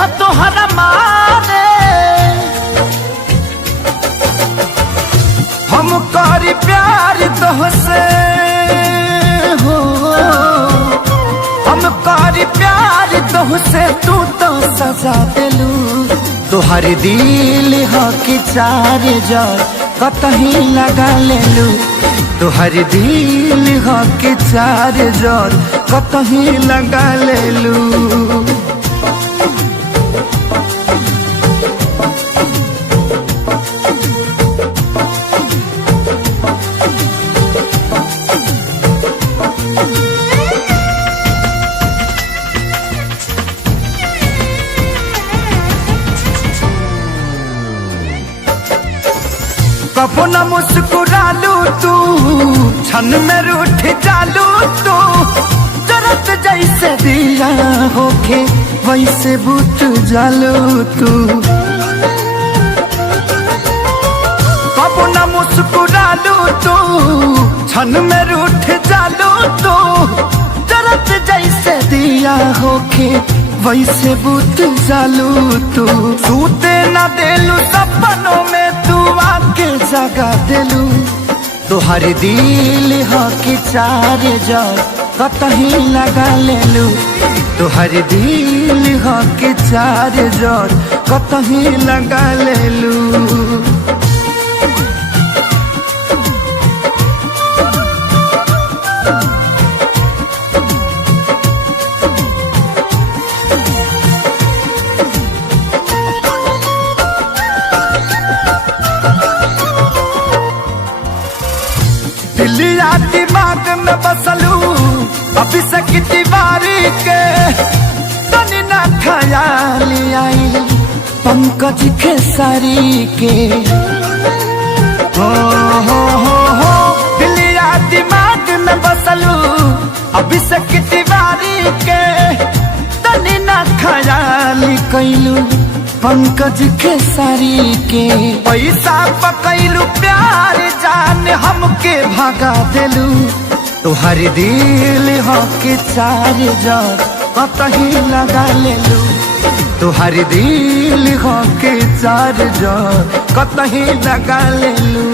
ह तोहरा मारे हम करी प्यार तोहसे हो, हम करी प्यार तोहसे तू तो सजा देलू। तोहर दिल ह कि चार जार कतही लगा लेलू। तोहर दिल ह कि चार जार कतही लगा लेलू। कबो न मुस्कुरालू तू, क्षण में रूठ जालू तू। जरत जैसे दिया होके वैसे बुझ जालू तू। कबो न मुस्कुरालू तू, क्षण में रूठ जालू तू। जरत जैसे दिया होके वैसे बुझ जालू तू। सूते न देलू सपनों में तू आके जगा देलू। तोहर दिल ह कि चार जार कतही लगा लेलू। तोहर दिल ह कि चार जार कतही लगा लेलू। दिलिया दिमाग में बसलू अभी से तिवारी के। तनी ना ख्याल आई पंकज खेसारी के। हो दिलिया दिमाग में बसलू अभी से तिवारी के। तनी ना ख्याल कैलू पंकज खेसारी के। पैसा पकैलू प्यार जान हमके भगा देलू। तोहर दिल ह कि चार जार कतही लगा लेलू। तोहर दिल ह कि चार जार कतही लगा लेलू।